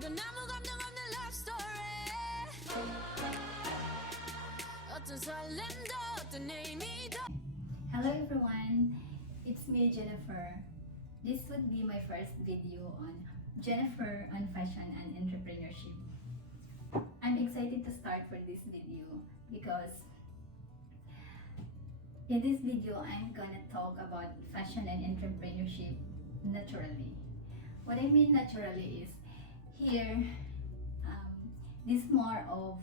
지금 아무 감정 없는 love story 어떤 설렘도 어떤 의미도 Hello everyone, it's me Jenefer. This would be my first video on Jenefer on fashion and entrepreneurship. I'm excited to start for this video because in this video I'm gonna talk about fashion and entrepreneurship naturally. What I mean naturally is here this more of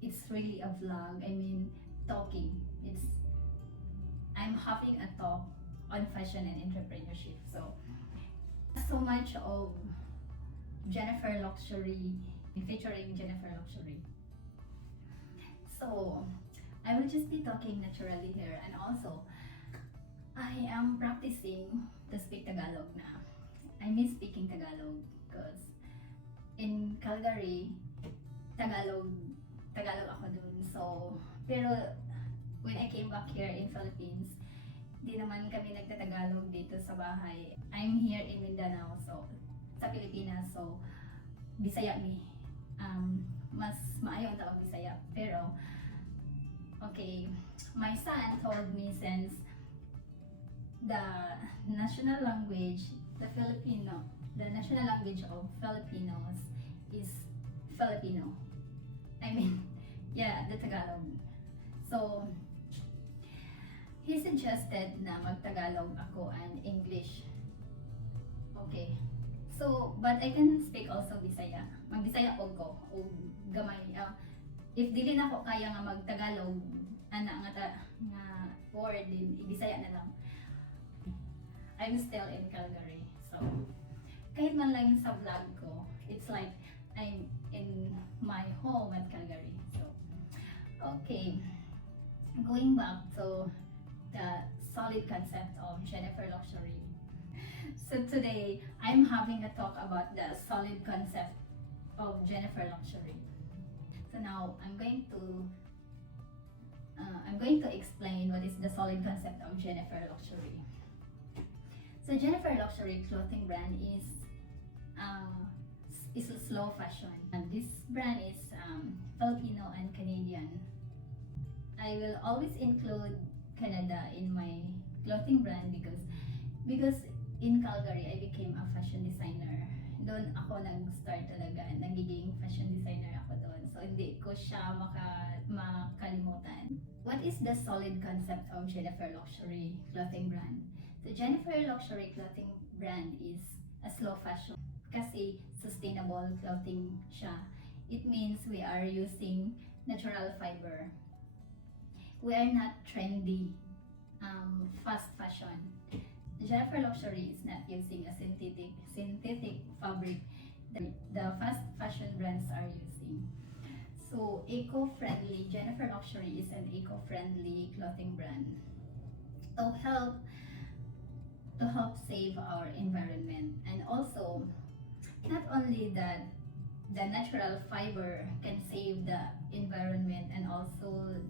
it's really a vlog. I mean talking. I'm having a talk on fashion and entrepreneurship. So much of Jenefer Luxury, featuring Jenefer Luxury. So I will just be talking naturally here, and also I am practicing to speak Tagalog na. I miss speaking Tagalog because in Calgary, Tagalog ako dun. So, pero when I came back here in Philippines, di naman kami nagtatagalog dito sa bahay. I'm here in Mindanao, so sa Pilipinas, so Bisaya mi. Mas maayo ang tawag Bisaya. Pero, okay, my son told me since the national language, the national language of Filipinos is Filipino. I mean, yeah, the Tagalog. So, he suggested na mag-Tagalog ako and English. Okay. So, but I can speak also Bisaya. Mag-Bisaya ko o gamay. If dili na ko kaya nga mag-Tagalog, nga word din, Bisaya na lang. I'm still in Calgary. So, kahit man lang sa vlog ko, it's like I'm in my home at Calgary. So, okay. Going back to the solid concept of Jenefer Luxury. So today, I'm having a talk about the solid concept of Jenefer Luxury. So now, I'm going to explain what is the solid concept of Jenefer Luxury. So Jenefer Luxury clothing brand is a slow fashion, and this brand is Filipino and Canadian. I will always include Canada in my clothing brand because in Calgary I became a fashion designer. Doon ako nag-start talaga, nagiging fashion designer ako doon. So hindi ko siya makalimutan. What is the solid concept of Jenefer Luxury clothing brand? The Jenefer Luxury clothing brand is a slow fashion kasi sustainable clothing siya. It means we are using natural fiber. We are not trendy, fast fashion. Jenefer Luxury is not using a synthetic fabric that the fast fashion brands are using. So, eco-friendly, Jenefer Luxury is an eco-friendly clothing brand to help save our environment. And also, not only that the natural fiber can save the environment, and also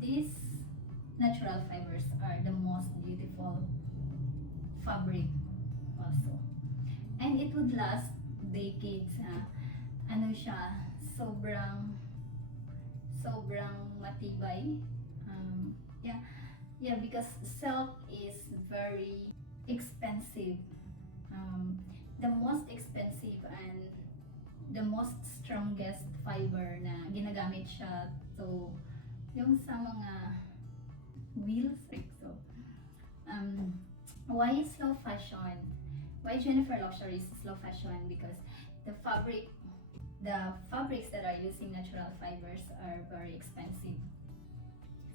these natural fibers are the most beautiful fabric also. And it would last decades. Ano siya, sobrang matibay. Yeah, because silk is very expensive. The most expensive and the most strongest fiber na ginagamit siya to yung sa mga wheels. So, why slow fashion? Why Jenefer Luxury is slow fashion? Because the fabrics that are using natural fibers are very expensive.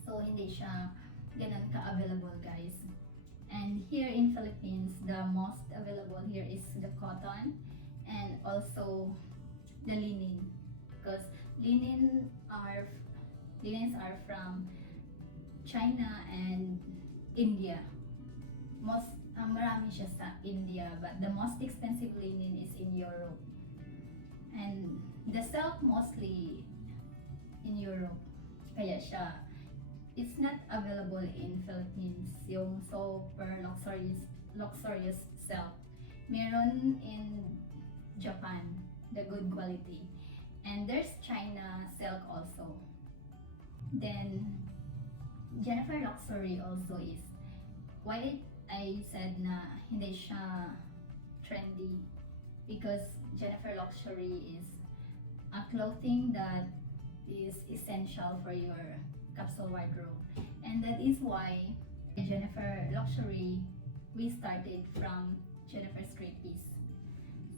So, hindi siya ganun ka-available, guys. And here in Philippines, the most available here is the cotton and also the linen. Because linens are from China and India. Marami siya sa India, but the most expensive linen is in Europe. And the silk mostly in Europe. Kaya siya, it's not available in Philippines, yung super luxurious silk. Meron in Japan, the good quality. And there's China silk also. Then Jenefer Luxury also is, why I said na hindi siya trendy, because Jenefer Luxury is a clothing that is essential for your capsule wardrobe. And that is why Jenefer Luxury, we started from Jenefer's three-piece.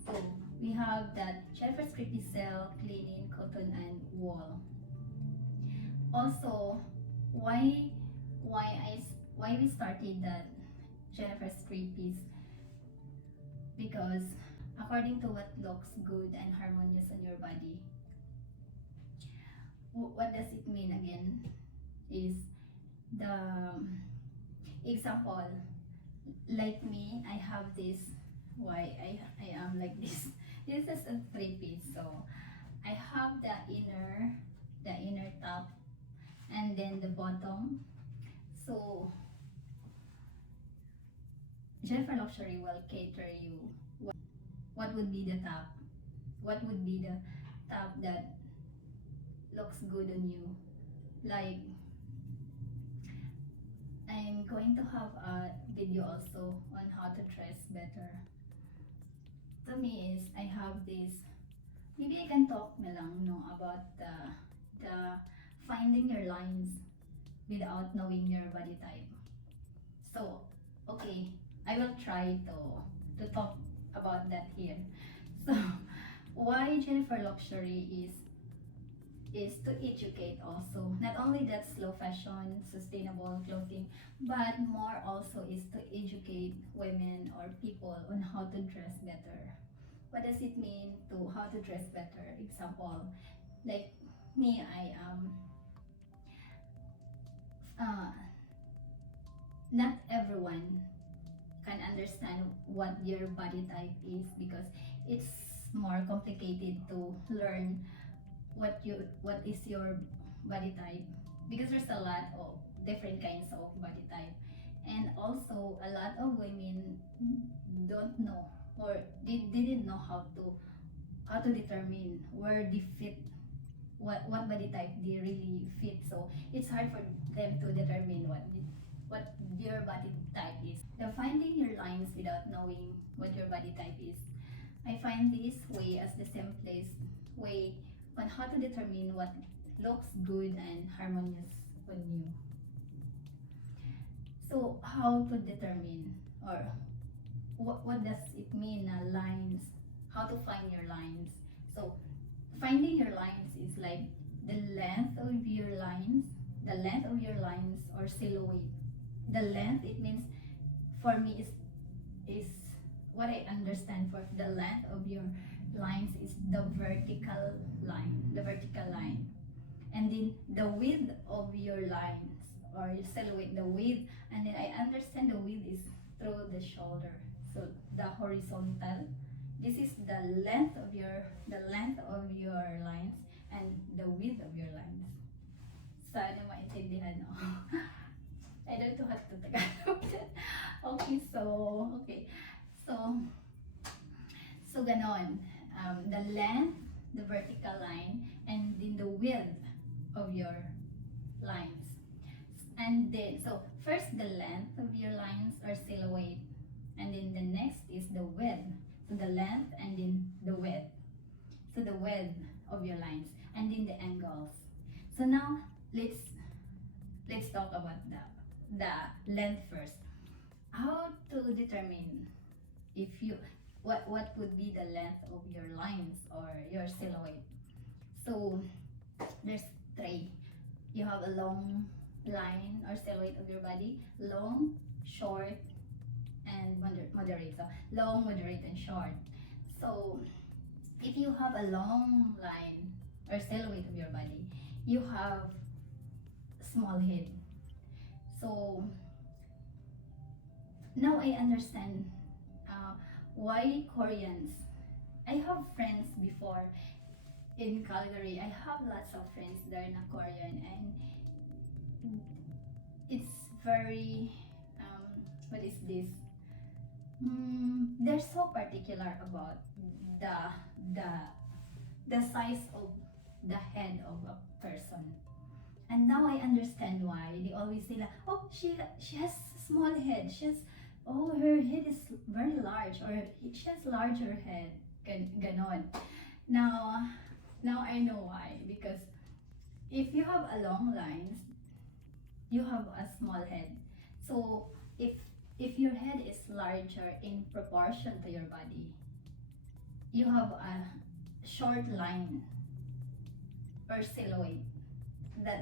So we have that Jenefer's three-piece silk, linen, cotton, and wool. Also, why we started that Jenefer's three-piece, because according to what looks good and harmonious on your body. What does it mean again? Is the example, like me, I have this, why I am like this. This is a three-piece, so I have the inner top, and then the bottom. So Jenefer Luxury will cater you what would be the top, what would be the top that looks good on you. Like, I'm going to have a video also on how to dress better. To me is, I have this, maybe I can talk na lang no about the finding your lines without knowing your body type. So okay, I will try to talk about that here. So why Jenefer Luxury is to educate also, not only that slow fashion, sustainable clothing, but more also is to educate women or people on how to dress better. What does it mean to how to dress better? Example, like me, I am not everyone can understand what your body type is, because it's more complicated to learn what is your body type, because there's a lot of different kinds of body type, and also a lot of women don't know, or they didn't know how to determine where they fit, what body type they really fit. So it's hard for them to determine what your body type is. The finding your lines without knowing what your body type is, I find this way as the simplest way on how to determine what looks good and harmonious on you. So how to determine, or what does it mean lines? How to find your lines? So finding your lines is like the length of your lines, or silhouette. The length, it means, for me, is what I understand for the length of your lines is the vertical line, and then the width of your lines or your silhouette, the width, and then I understand the width is through the shoulder. So the horizontal, this is the length of your lines, and the width of your lines. Sana maintindihan, no? I don't know how to Tagalog. Okay, so ganon. The length, the vertical line, and then the width of your lines. And then, so first the length of your lines or silhouette, and then the next is the width. So the length and then the width. So the width of your lines, and then the angles. So now let's talk about the length first. How to determine if you what would be the length of your lines or your silhouette? So there's three. You have a long line or silhouette of your body, long, short, and moderate. So long, moderate, and short. So if you have a long line or silhouette of your body, you have small head. So now I understand why Koreans. I have friends before in Calgary. I have lots of friends there na Korean, and it's very what is this? They're so particular about the the size of the head of a person. And now I understand why they always say like, oh, she has small head. Oh, her head is very large, or she has larger head. Ganon. Now, now I know why. Because if you have a long lines, you have a small head. So if your head is larger in proportion to your body, you have a short line or silhouette.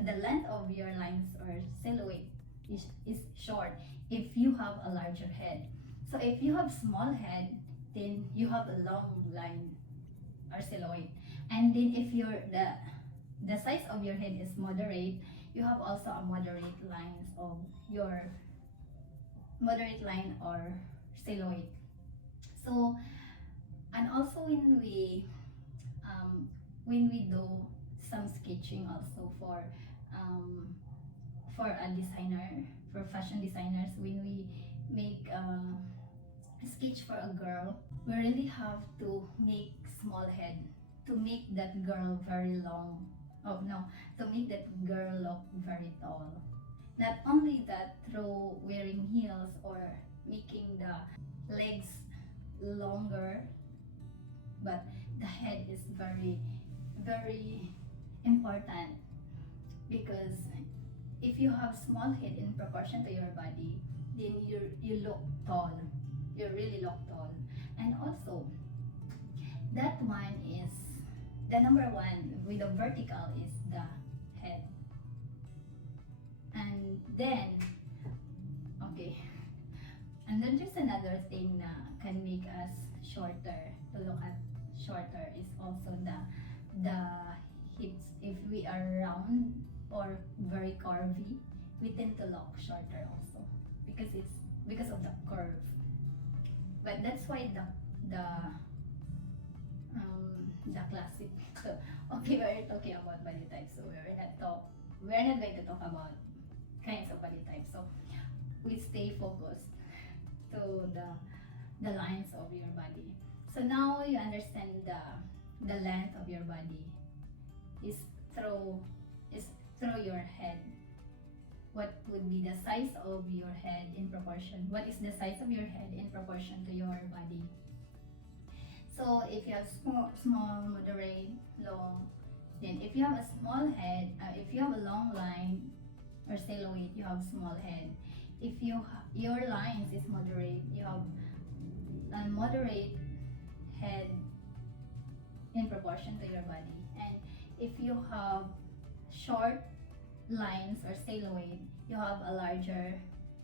The length of your lines or silhouette is short if you have a larger head. So if you have small head, then you have a long line or silhouette. And then if the size of your head is moderate, you have also a moderate lines of your moderate line or silhouette. So, and also when we do some sketching also for a designer, for fashion designers, when we make a sketch for a girl, we really have to make small head to make that girl very long. Oh no, to make that girl look very tall. Not only that, through wearing heels or making the legs longer, but the head is very, very important, because if you have small head in proportion to your body, then you look tall. You really look tall. And also, that one is the number one with the vertical is the head. And then, okay, and then there's another thing that can make us shorter, to look at shorter, is also the hips. If we are round or very curvy, we tend to look shorter also, because of the curve. But that's why the classic. So, okay, we're talking about body types, so we're not going to talk about kinds of body types. So we stay focused to the lines of your body. So now you understand the length of your body is through your head. What would be the size of your head in proportion? What is the size of your head in proportion to your body? So if you have small, moderate, long, then if you have a small head, if you have a long line or silhouette, you have small head. If your lines is moderate, you have a moderate head in proportion to your body. And if you have short lines or silhouette, you have a larger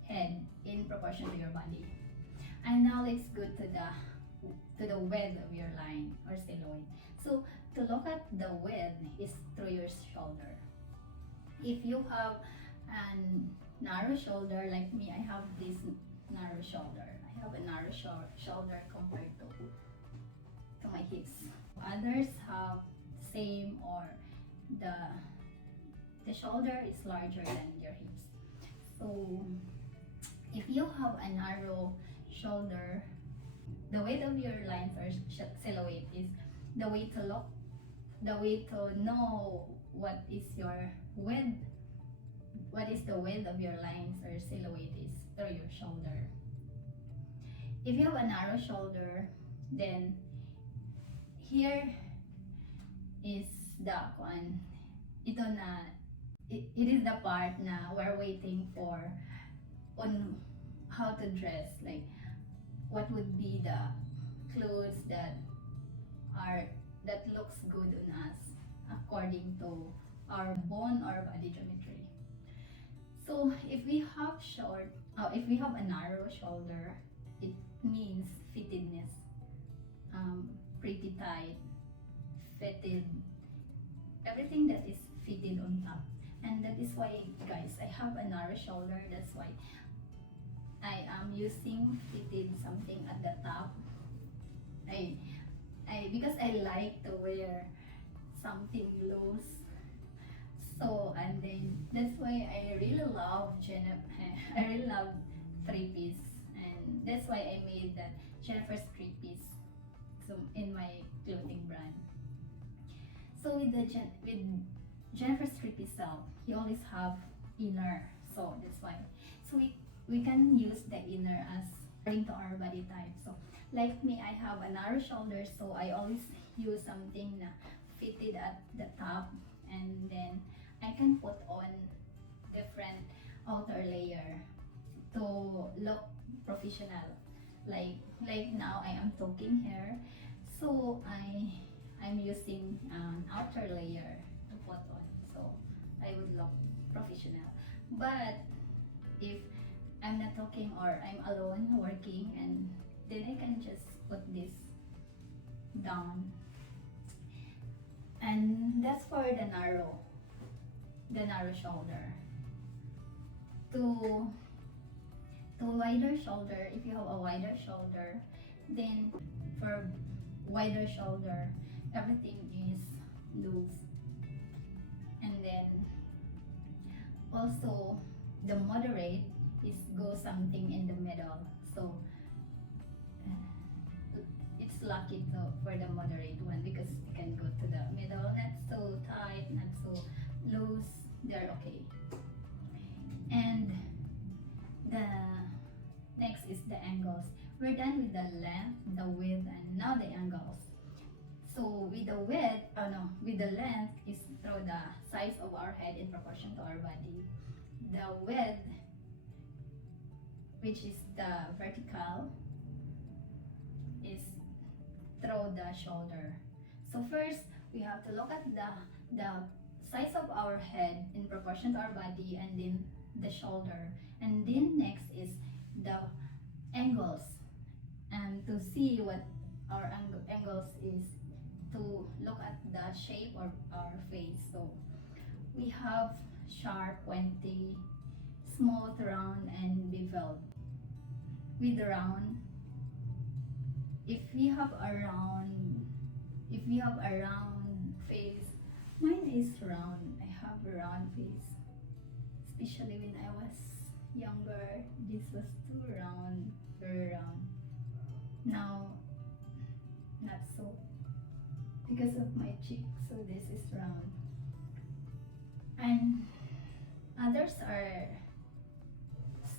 head in proportion to your body. And now let's go to the width of your line or silhouette. So to look at the width is through your shoulder. If you have a narrow shoulder like me, I have this narrow shoulder. I have a narrow shoulder compared to my hips. Others have same, or the shoulder is larger than your hips. So if you have a narrow shoulder, the weight of your lines or silhouette is the way to know what is your width, what is the width of your lines or silhouette is through your shoulder. If you have a narrow shoulder, then here is the one. It is the part na we're waiting for on how to dress, like what would be the clothes that looks good on us according to our bone or body geometry. So if we have a narrow shoulder, it means fittedness, pretty tight, fitted, everything that is fitted on top. And that is why, guys, I have a narrow shoulder. That's why I am using fitted something at the top. Because I like to wear something loose. So, and then that's why I really love I really love three-piece, and that's why I made that Jenefer's three-piece, so in my clothing brand. So with with Jenefer's three-piece self, you always have inner, so that's why. So we can use the inner as according to our body type. So like me, I have a narrow shoulder, so I always use something na fitted at the top, and then I can put on different outer layer to look professional. Like now I am talking here, so I'm using an outer layer to put on, so I would look professional. But if I'm not talking or I'm alone working, and then I can just put this down, and that's for the narrow shoulder. To wider shoulder, if you have a wider shoulder, then for wider shoulder, everything is loose. And then also the moderate is go something in the middle. So it's lucky for the moderate one, because you can go to the middle, not so tight, not so loose, they're okay. And the next is the angles. We're done with the length, the width, and now the angles. So with the width, with the length is through the size of our head in proportion to our body. The width, which is the vertical, is through the shoulder. So first, we have to look at the size of our head in proportion to our body, and then the shoulder. And then next is the angles, and to see what our angles is, to look at the shape of our face. So we have sharp, pointy, smooth, round, and beveled. With round, if we have a round face, mine is round. I have a round face, especially when I was younger. This was too round, very round. Now, not so, because of my cheek. So this is round, and others are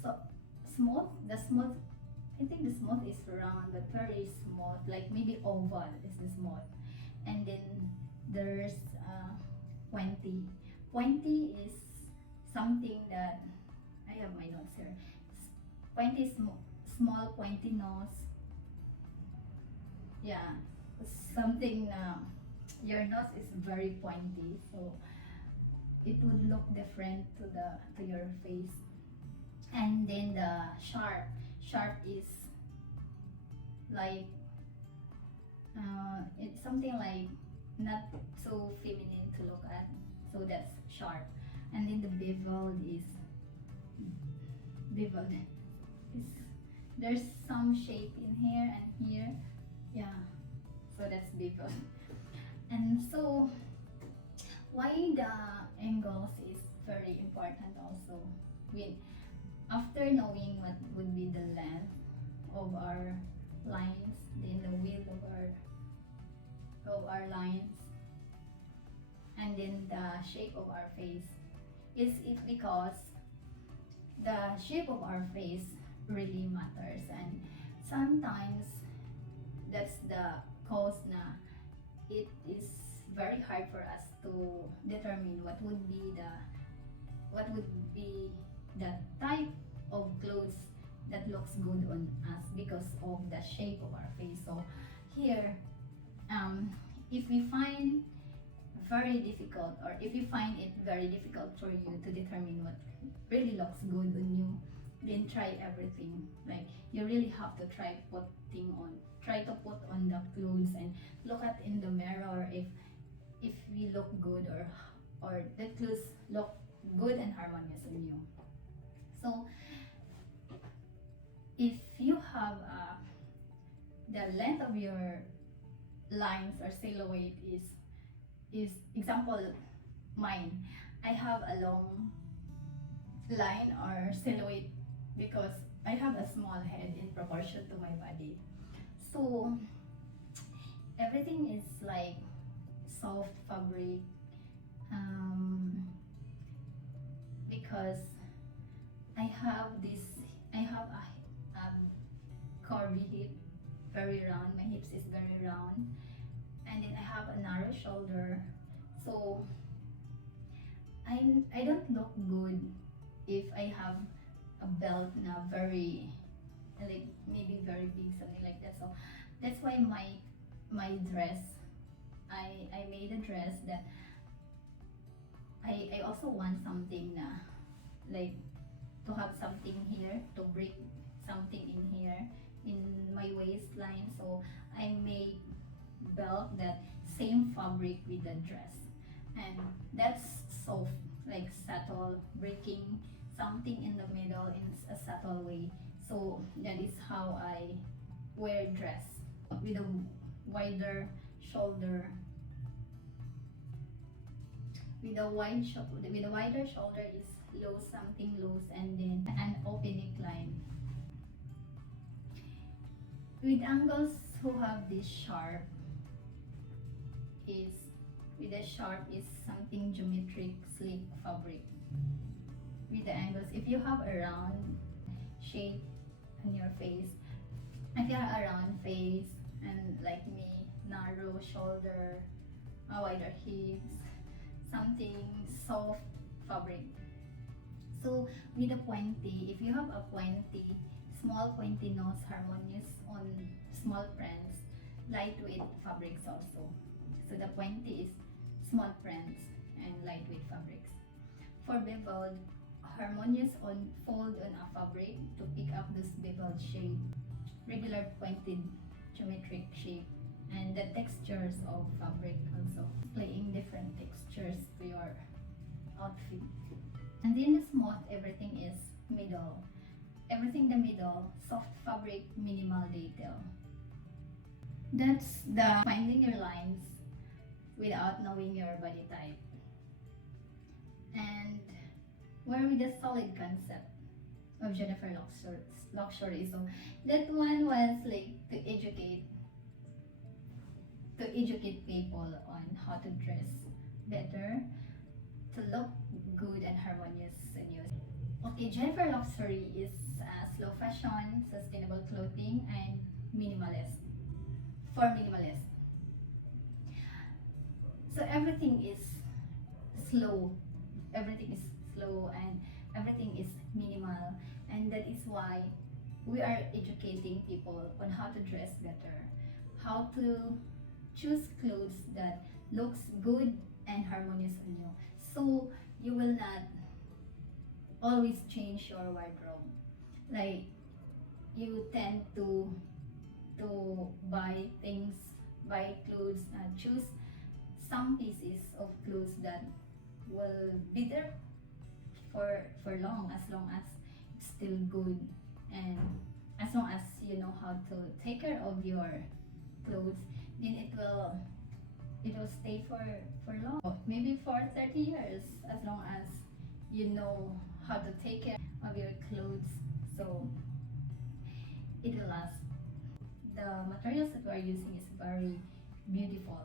so smooth. The smooth, I think the smooth is round, but very smooth, like maybe oval is the smooth. And then there's pointy. Pointy is something that, I have my notes here. Pointy is small, pointy nose. Yeah, something. Your nose is very pointy, so it would look different to your face. And then the sharp is like it's something like not so feminine to look at, so that's sharp. And then the beveled is there's some shape in here and here, yeah, so that's beveled. And so why the angles is very important also. After knowing what would be the length of our lines, then the width of our lines, and then the shape of our face, is it because the shape of our face really matters, and sometimes that's the cause na it is very hard for us to determine what would be the type of clothes that looks good on us, because of the shape of our face. So here, if we find very difficult, or if you find it very difficult for you to determine what really looks good on you, then try everything. Like, you really have to try to put on the clothes and look at in the mirror if we look good, or the clothes look good and harmonious on you. So if you have the length of your lines or silhouette is example mine, I have a long line or silhouette because I have a small head in proportion to my body. So everything is like so soft fabric, because I have a curvy hip, very round. My hips is very round, and then I have a narrow shoulder. So I don't look good if I have a belt na very, like maybe very big, something like that. So that's why my dress, I made a dress that I also want something na like to have something here, to break something in here in my waistline. So I made belt that same fabric with the dress, and that's soft, like subtle, breaking something in the middle in a subtle way. So that is how I wear dress with a wider shoulder. With a wider shoulder is loose, something loose, and then an open neckline. With angles who have this sharp is something geometric, sleek fabric. With the angles, if you have a round shape on your face, if you have a round face and like me, narrow shoulder, wider hips, something soft fabric. So with a pointy, if you have a pointy, small pointy nose, harmonious on small prints, lightweight fabrics also. So the pointy is small prints and lightweight fabrics. For beveled, harmonious on fold on a fabric to pick up this beveled shape, regular pointed geometric shape, and the textures of fabric also, playing different textures to your outfit. And then the smooth, everything is middle. Everything the middle, soft fabric, minimal detail. That's the finding your lines without knowing your body type. And where with the solid concept of Jenefer Luxury. So that one was like to educate people on how to dress better, to look good and harmonious in you. Okay, Jenefer Luxury is slow fashion, sustainable clothing, and minimalist. For minimalist. So everything is slow. Everything is slow and everything is minimal. And that is why we are educating people on how to dress better, how to choose clothes that looks good and harmonious on you. So you will not always change your wardrobe. Like you tend to buy clothes, choose some pieces of clothes that will be there for long as it's still good, and as long as you know how to take care of your clothes, then it will stay for long, maybe for 30 years, as long as you know how to take care of your clothes. So it will last. The materials that we are using is very beautiful,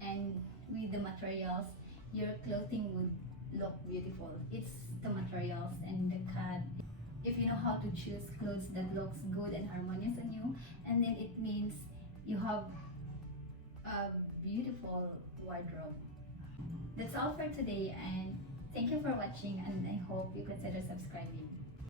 and with the materials your clothing would look beautiful. It's the materials and the cut. If you know how to choose clothes that looks good and harmonious on you, and then it means you have a beautiful wardrobe. That's all for today, and thank you for watching, and I hope you consider subscribing.